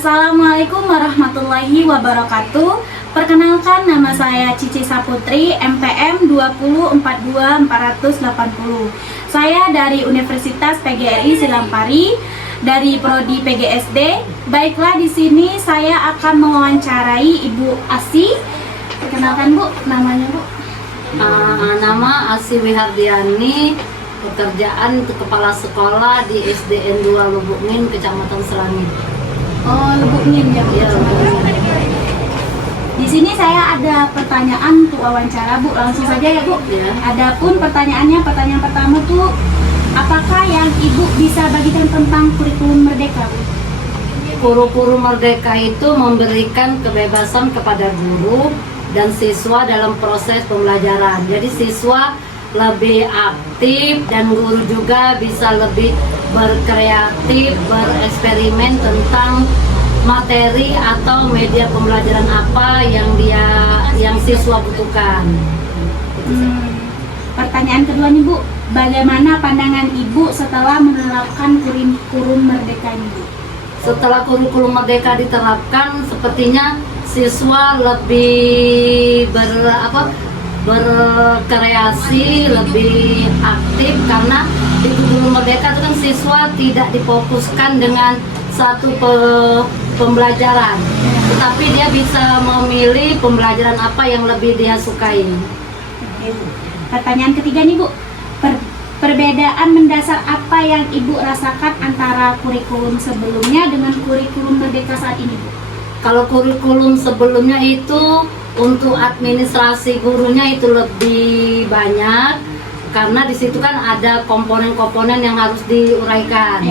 Assalamualaikum warahmatullahi wabarakatuh. Perkenalkan, nama saya Cici Saputri, MPM 2042480. Saya dari Universitas PGRI Silampari, dari Prodi PGSD. Baiklah, di sini saya akan mewawancarai Ibu Asi. Perkenalkan Bu, namanya Bu. Nama Asi Wihardiani, pekerjaan kepala sekolah di SDN 2 Lubukmin, Kecamatan Selangit. Oh, Lubukmin ya Bu. Ya, Di sini saya ada pertanyaan untuk wawancara Bu, langsung saja ya Bu. Ya. Adapun pertanyaan pertama tuh, apakah yang Ibu bisa bagikan tentang kurikulum Merdeka Bu? Kurikulum Merdeka itu memberikan kebebasan kepada guru dan siswa dalam proses pembelajaran. Jadi siswa lebih aktif dan guru juga bisa lebih berkreatif, bereksperimen tentang materi atau media pembelajaran apa yang siswa butuhkan. Pertanyaan kedua nih Bu, bagaimana pandangan Ibu setelah menerapkan kurikulum Merdeka ini Bu? Setelah kurikulum Merdeka diterapkan, sepertinya siswa lebih berkreasi, lebih aktif, karena di kurikulum Merdeka itu kan siswa tidak difokuskan dengan satu pembelajaran, tetapi dia bisa memilih pembelajaran apa yang lebih dia sukai. Pertanyaan ketiga nih Bu, perbedaan mendasar apa yang Ibu rasakan antara kurikulum sebelumnya dengan kurikulum Merdeka saat ini Bu? Kalau kurikulum sebelumnya itu untuk administrasi gurunya itu lebih banyak, karena di situ kan ada komponen-komponen yang harus diuraikan.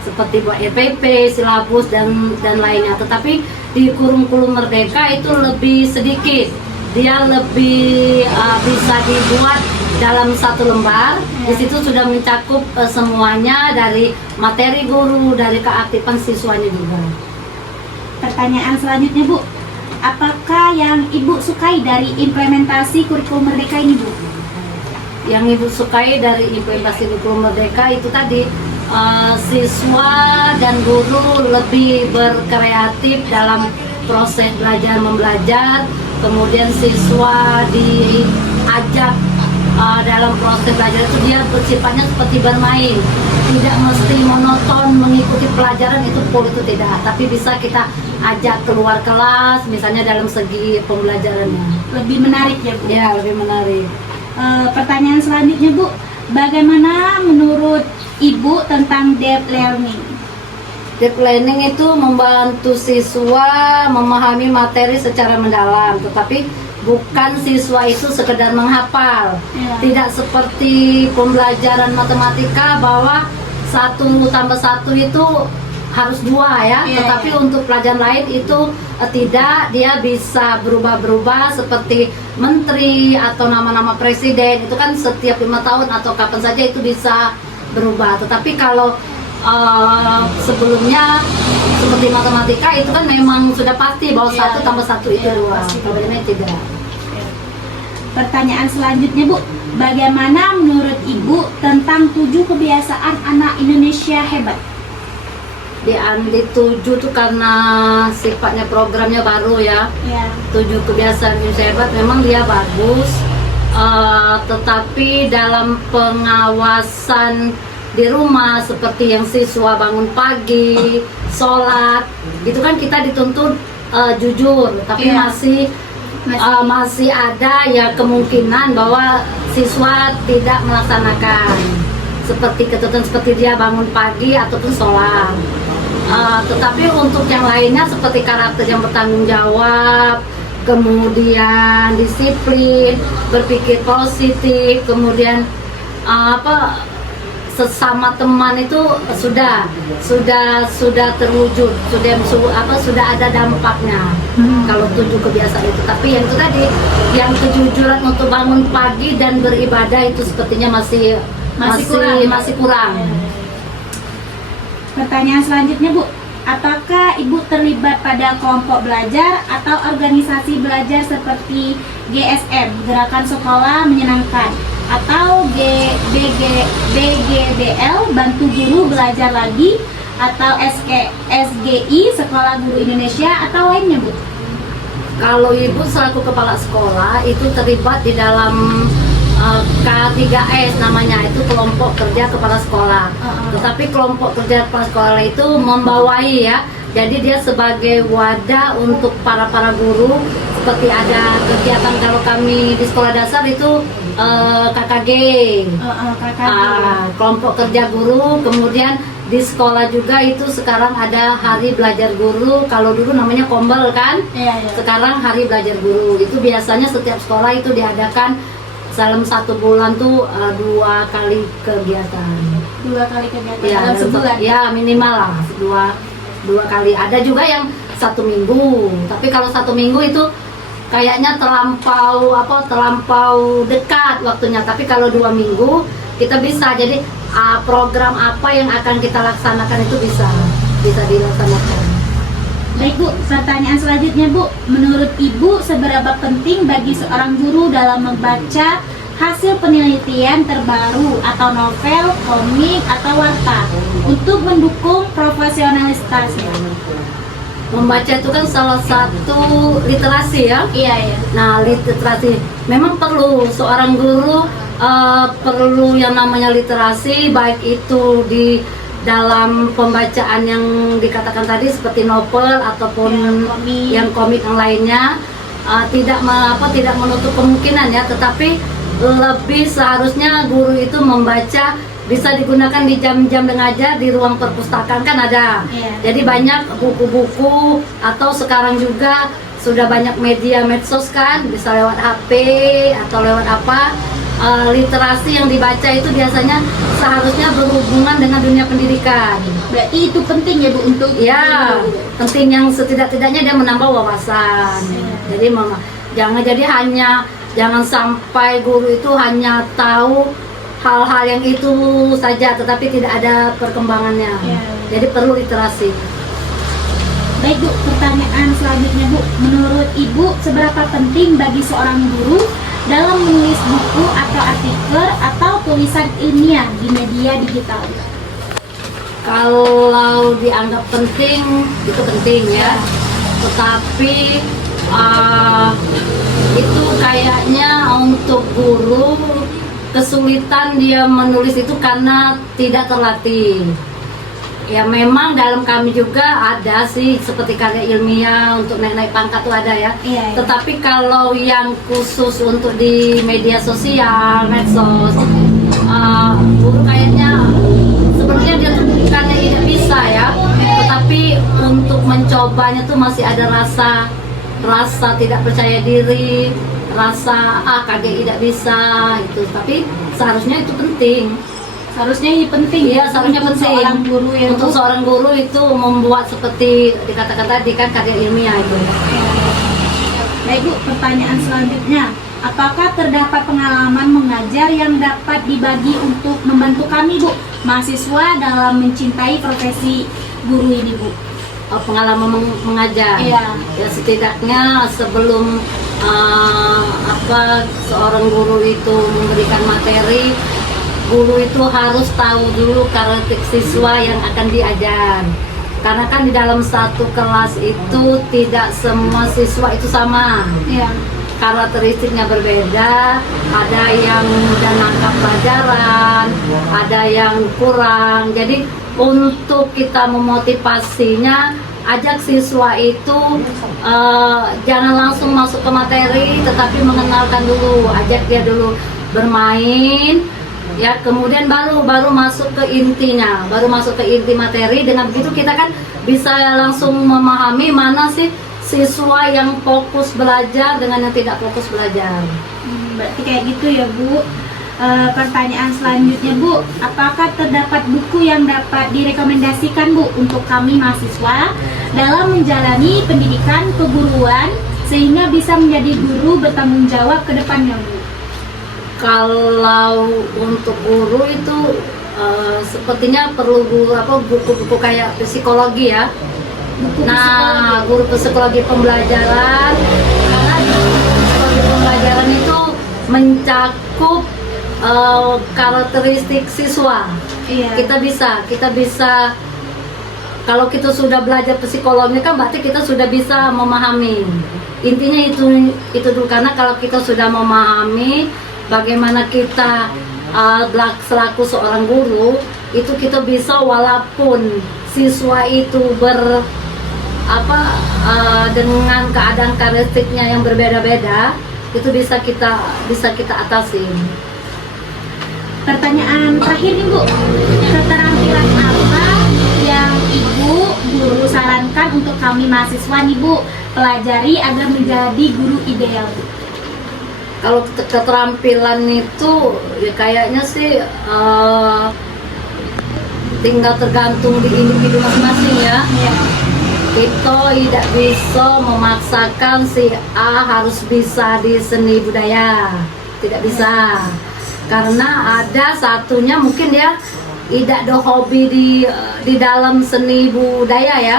Seperti buat RPP, silabus dan lainnya. Tetapi di kurikulum Merdeka itu lebih sedikit. Dia lebih bisa dibuat dalam satu lembar. Di situ sudah mencakup semuanya, dari materi guru, dari keaktifan siswanya juga. Pertanyaan selanjutnya Bu, apakah yang Ibu sukai dari implementasi kurikulum Merdeka ini Bu? Yang Ibu sukai dari implementasi kurikulum Merdeka itu tadi, siswa dan guru lebih berkreatif dalam proses belajar membelajar. Kemudian siswa diajak dalam proses belajar itu dia bersifatnya seperti bermain, tidak mesti monoton mengikuti pelajaran itu tidak, tapi bisa kita ajak keluar kelas, misalnya dalam segi pembelajarannya. Lebih menarik ya Bu? Ya, lebih menarik. Pertanyaan selanjutnya Bu, bagaimana menurut Ibu tentang deep learning? Deep learning itu membantu siswa memahami materi secara mendalam, tetapi bukan siswa itu sekedar menghafal. Tidak seperti pembelajaran matematika bahwa 1+1 itu harus 2 ya. Tetapi untuk pelajaran lain itu tidak, dia bisa berubah-berubah seperti menteri atau nama-nama presiden. Itu kan setiap 5 tahun atau kapan saja itu bisa berubah. Tetapi kalau sebelumnya seperti matematika itu kan memang sudah pasti bahwa 1+1 itu 2. Kalau ini tidak. Pertanyaan selanjutnya Bu, bagaimana menurut Ibu tentang 7 kebiasaan anak Indonesia hebat? Di 7 tuh karena sifatnya programnya baru ya. 7 kebiasaan Indonesia hebat memang dia bagus, tetapi dalam pengawasan di rumah, seperti yang siswa bangun pagi, sholat, itu kan kita dituntut jujur, tapi masih ada ya kemungkinan bahwa siswa tidak melaksanakan seperti ketentuan, seperti dia bangun pagi ataupun sholat. Tetapi untuk yang lainnya seperti karakter yang bertanggung jawab, kemudian disiplin, berpikir positif, kemudian sesama teman itu sudah terwujud, sudah ada dampaknya. Kalau 7 kebiasaan itu, tapi yang itu tadi, yang kejujuran untuk bangun pagi dan beribadah itu sepertinya masih kurang. Pertanyaan selanjutnya Bu, apakah Ibu terlibat pada kelompok belajar atau organisasi belajar seperti GSM, Gerakan Sekolah Menyenangkan, atau BGBL, Bantu Guru Belajar Lagi, atau SGI Sekolah Guru Indonesia atau lainnya, Bu? Kalau ibu selaku kepala sekolah itu terlibat di dalam K3S namanya, itu kelompok kerja kepala sekolah. Tetapi kelompok kerja kepala sekolah itu membawahi ya. Jadi dia sebagai wadah untuk para guru, seperti ada kegiatan kalau kami di sekolah dasar itu KKG, kelompok kerja guru. Kemudian di sekolah juga itu sekarang ada Hari Belajar Guru. Kalau dulu namanya Kombel kan, sekarang Hari Belajar Guru. Itu biasanya setiap sekolah itu diadakan dalam 1 bulan tuh 2 kali kegiatan. 2 kali kegiatan Ya, dalam sebulan? Ya minimal lah dua kali. Ada juga yang 1 minggu. Tapi kalau 1 minggu itu kayaknya terlampau dekat waktunya. Tapi kalau 2 minggu kita bisa. Jadi program apa yang akan kita laksanakan itu bisa dilaksanakan. Baik, Bu, pertanyaan selanjutnya, Bu. Menurut Ibu, seberapa penting bagi seorang guru dalam membaca hasil penelitian terbaru atau novel, komik, atau warta untuk mendukung profesionalitasnya? Membaca itu kan salah satu literasi ya. Iya. Nah, literasi memang perlu seorang guru, perlu yang namanya literasi, baik itu di dalam pembacaan yang dikatakan tadi seperti novel ataupun yang komik yang lainnya. Tidak menutup kemungkinan ya, tetapi lebih seharusnya guru itu membaca bisa digunakan di jam-jam mengajar di ruang perpustakaan kan ada. Jadi banyak buku-buku, atau sekarang juga sudah banyak media medsos kan, bisa lewat HP atau lewat apa. Literasi yang dibaca itu biasanya seharusnya berhubungan dengan dunia pendidikan. Berarti itu penting ya, Bu, untuk ya penting, yang setidak-tidaknya dia menambah wawasan. Jadi jangan sampai guru itu hanya tahu hal-hal yang itu saja, tetapi tidak ada perkembangannya. Jadi perlu literasi. Baik, Bu, pertanyaan selanjutnya, Bu. Menurut Ibu, seberapa penting bagi seorang guru dalam menulis buku atau artikel atau tulisan ilmiah di media digital? Kalau dianggap penting, itu penting ya. Tetapi itu kayaknya untuk guru kesulitan dia menulis itu karena tidak terlatih. Ya memang dalam kami juga ada sih seperti karya ilmiah untuk naik pangkat tuh ada ya. Tetapi kalau yang khusus untuk di media sosial, medsos, guru kayaknya sebenarnya dia tuh bukannya tidak bisa ya, tetapi untuk mencobanya tuh masih ada rasa tidak percaya diri, rasa kaget tidak bisa itu. Tapi seharusnya itu penting. Iya, seharusnya penting. Untuk seorang guru itu membuat seperti dikatakan tadi kan karya ilmiah itu. Baik, Bu, pertanyaan selanjutnya. Apakah terdapat pengalaman mengajar yang dapat dibagi untuk membantu kami, Bu, mahasiswa dalam mencintai profesi guru ini, Bu? Pengalaman mengajar. Ya setidaknya sebelum seorang guru itu memberikan materi, guru itu harus tahu dulu karakteristik siswa yang akan diajar. Karena kan di dalam satu kelas itu tidak semua siswa itu sama. Karakteristiknya berbeda, ada yang mudah nangkap pelajaran, ada yang kurang. Jadi untuk kita memotivasinya, ajak siswa itu jangan langsung masuk ke materi, tetapi mengenalkan dulu, ajak dia dulu bermain, ya kemudian baru masuk ke intinya, baru masuk ke inti materi. Dengan begitu kita kan bisa langsung memahami mana sih siswa yang fokus belajar dengan yang tidak fokus belajar. Berarti kayak gitu ya, Bu. Pertanyaan selanjutnya, Bu, apakah terdapat buku yang dapat direkomendasikan, Bu, untuk kami mahasiswa dalam menjalani pendidikan keguruan sehingga bisa menjadi guru bertanggung jawab ke depannya, Bu? Kalau untuk guru itu sepertinya perlu buku-buku kayak psikologi ya. Guru psikologi pembelajaran, karena psikologi pembelajaran itu mencakup karakteristik siswa. Kita bisa kalau kita sudah belajar psikologinya kan berarti kita sudah bisa memahami. Intinya itu dulu, karena kalau kita sudah memahami bagaimana kita selaku seorang guru, itu kita bisa walaupun siswa itu dengan keadaan karakteristiknya yang berbeda-beda, itu bisa kita atasin. Pertanyaan terakhir nih Bu, keterampilan apa yang Ibu guru sarankan untuk kami mahasiswa nih Bu pelajari agar menjadi guru ideal Bu? Kalau keterampilan itu ya kayaknya sih tinggal tergantung di individu masing-masing ya. Kita tidak bisa memaksakan si A harus bisa di seni budaya, tidak bisa. Karena ada satunya mungkin dia tidak ada hobi di dalam seni budaya ya,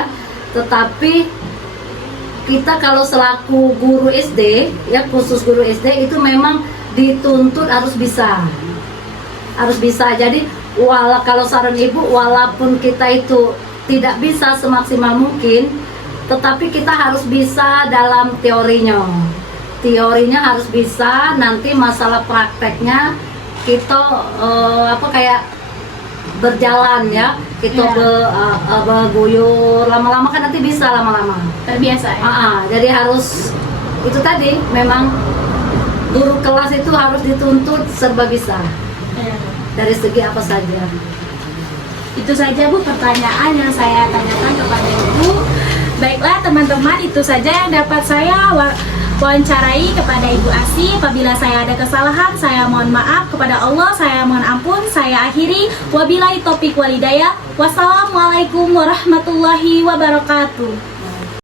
tetapi kita kalau selaku guru SD ya, khusus guru SD itu memang dituntut harus bisa. Jadi kalau saran ibu, walaupun kita itu tidak bisa semaksimal mungkin, tetapi kita harus bisa dalam teorinya harus bisa. Nanti masalah prakteknya kita kayak berjalan ya, kita berguyur lama-lama kan nanti bisa lama-lama Terbiasa ya? Jadi harus itu tadi, memang guru kelas itu harus dituntut serba bisa dari segi apa saja. Itu saja Bu pertanyaan yang saya tanyakan kepada Ibu. Baiklah teman-teman, itu saja yang dapat saya wawancarai kepada Ibu Asih. Apabila saya ada kesalahan, saya mohon maaf. Kepada Allah saya mohon ampun. Saya akhiri, wabillahi taufiq walhidayah. Wassalamualaikum warahmatullahi wabarakatuh.